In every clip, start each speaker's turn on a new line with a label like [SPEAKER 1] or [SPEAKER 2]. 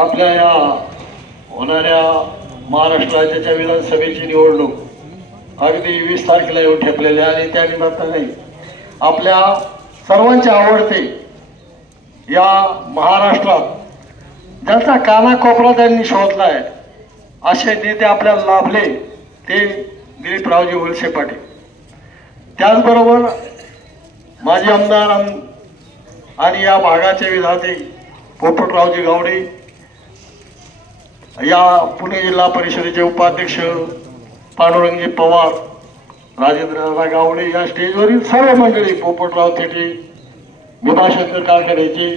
[SPEAKER 1] आपल्या या होणाऱ्या महाराष्ट्र राज्याच्या विधानसभेची निवडणूक अगदी वीस तारखेला येऊन ठेपलेली आणि त्या निमित्ताने आपल्या सर्वांचे आवडते या महाराष्ट्रात ज्यांचा कानाकोपरा त्यांनी शोधलाय असे नेते आपल्याला लाभले ते दिलीपरावजी वळसे पाटील. त्याचबरोबर माजी आमदार आणि या भागाचे विधाते पोपटरावजी गावडे या पुणे जिल्हा परिषदेचे उपाध्यक्ष पांडुरंगजी पवार राजेंद्रदादा गावडे या स्टेजवरील सर्व मंडळी पोपटराव थेटे भीमाशंकर कारखान्याचे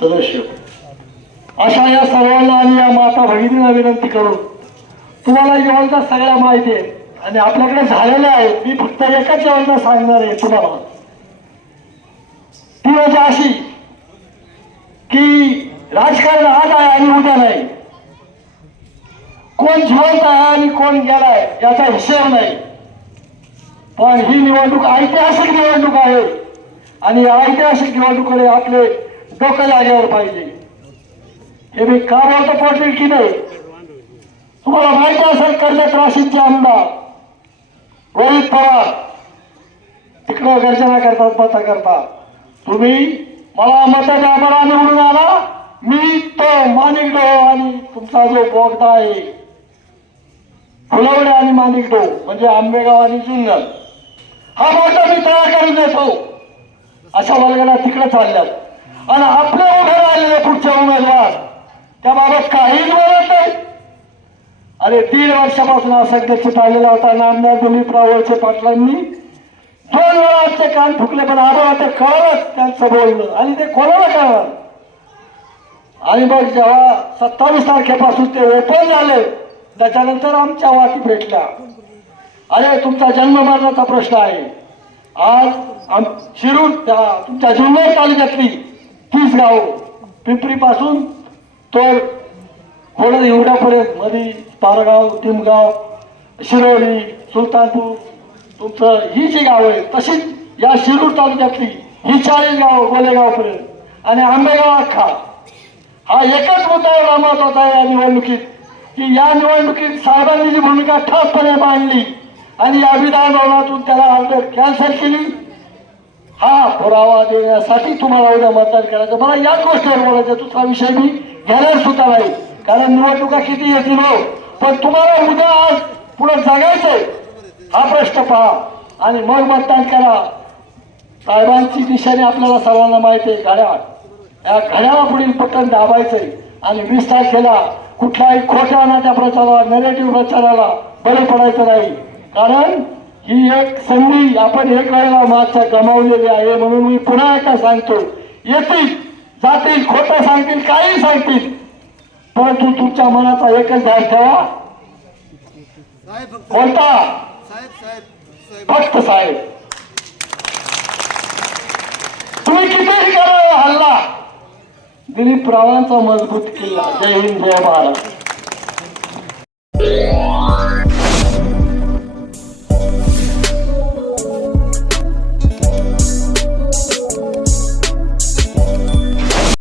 [SPEAKER 1] सदस्य. अशा या सर्वांना आणि या माता भगिनींना विनंती करून तुम्हाला जेवणचा सगळ्या माहिती आहे आणि आपल्याकडे झालेल्या आहेत. मी फक्त एकाच जेवणचा सांगणार आहे तुम्हाला. ती म्हणजे अशी की राजकारण आज आहे आणि उद्या नाही. कोण जिवंत आहे आणि कोण गेलाय याचा हिशेब नाही. पण ही निवडणूक ऐतिहासिक निवडणूक आहे. आणि या ऐतिहासिक निवडणुकीकडे आपले डोकं जागेवर पाहिजे. हे मी का बोलतो पोटेल की नाही. तुम्हाला माहिती असेल कर्जत राशींचे आमदार रोहित पवार. तिकडं गर्जना करतात मत करता तुम्ही मला मत निवडून आला मी तो माणिक आणि तुमचा जो बोगदा आहे फुलवडे आणि माणिकटो म्हणजे आंबेगाव आणि जुन्नर. हा मोठा मी तयार करून देतो. अशा वर्गाला तिकडे चालल्यात. आणि आपले उभे राहिलेले पुढच्या उमेदवार त्याबाबत काहीच बोलत नाही. अरे दीड वर्षापासून अध्यक्ष चाललेला होता. नामदार दिलीप रावळचे पाटलांनी. दोन वेळा आमचे कान फुकले पण आबा ते कळलंच. त्यांचं बोलणं. आणि ते कोणाला कळलं आणि मग जेव्हा सत्तावीस तारखेपासून ते ओपन झाले त्याच्यानंतर आमच्या वाटी भेटल्या. अरे तुमचा जन्म मरणाचा प्रश्न आहे. आज आम शिरूर त्या तुमच्या जुन्नर तालुक्यातली तीस गाव पिंपरी पासून तर एवढ्यापर्यंत मध्ये पारगाव टिमगाव शिरोली सुलतानपूर तुमचं ही जी गाव आहे तशीच या शिरूर तालुक्यातली ही चाळीस गाव गोलेगावपर्यंत. आणि आंबेगाव अख्खा हा एकच मुद्दा एवढा महत्त्वाचा आहे या निवडणुकीत. की या निवडणुकीत साहेबांनी जी भूमिका ठासपणे मांडली आणि या विधानभवनातून त्याला अर्ज कॅन्सल केली हा पुरावा देण्यासाठी तुम्हाला उद्या मतदान करायचं. मला याच गोष्टीवर बोलायचं दुसरा विषय मी घेणार सुद्धा नाही. कारण निवडणुका किती येतील हो? पण तुम्हाला उद्या आज पुढे जगायचंय हा प्रश्न पहा आणि मग मतदान करा. साहेबांची दिशेने आपल्याला सर्वांना माहिती आहे घड्याळ. या घड्याळा पुढील पटकन दाबायचंय आणि वीस तारखेला कुठलाही खोट्या त्या प्रचाराला नेगेटिव्ह प्रचाराला बळी पडायचं नाही. कारण ही एक संधी आपण एक वेळेला मागच्या गमावलेली आहे म्हणून मी पुन्हा एकदा सांगतो. येतील जातील खोटं सांगतील काही सांगतील. परंतु तुमच्या मनाचा एकच ध्यान ठेवा.
[SPEAKER 2] साहेब फक्त
[SPEAKER 1] कोणता
[SPEAKER 2] साहेब. साहेब
[SPEAKER 1] फक्त साहेब तुम्ही कितीही करा? दिलीप रावांचा मजबूत किल्ला. जय हिंद जय महाराज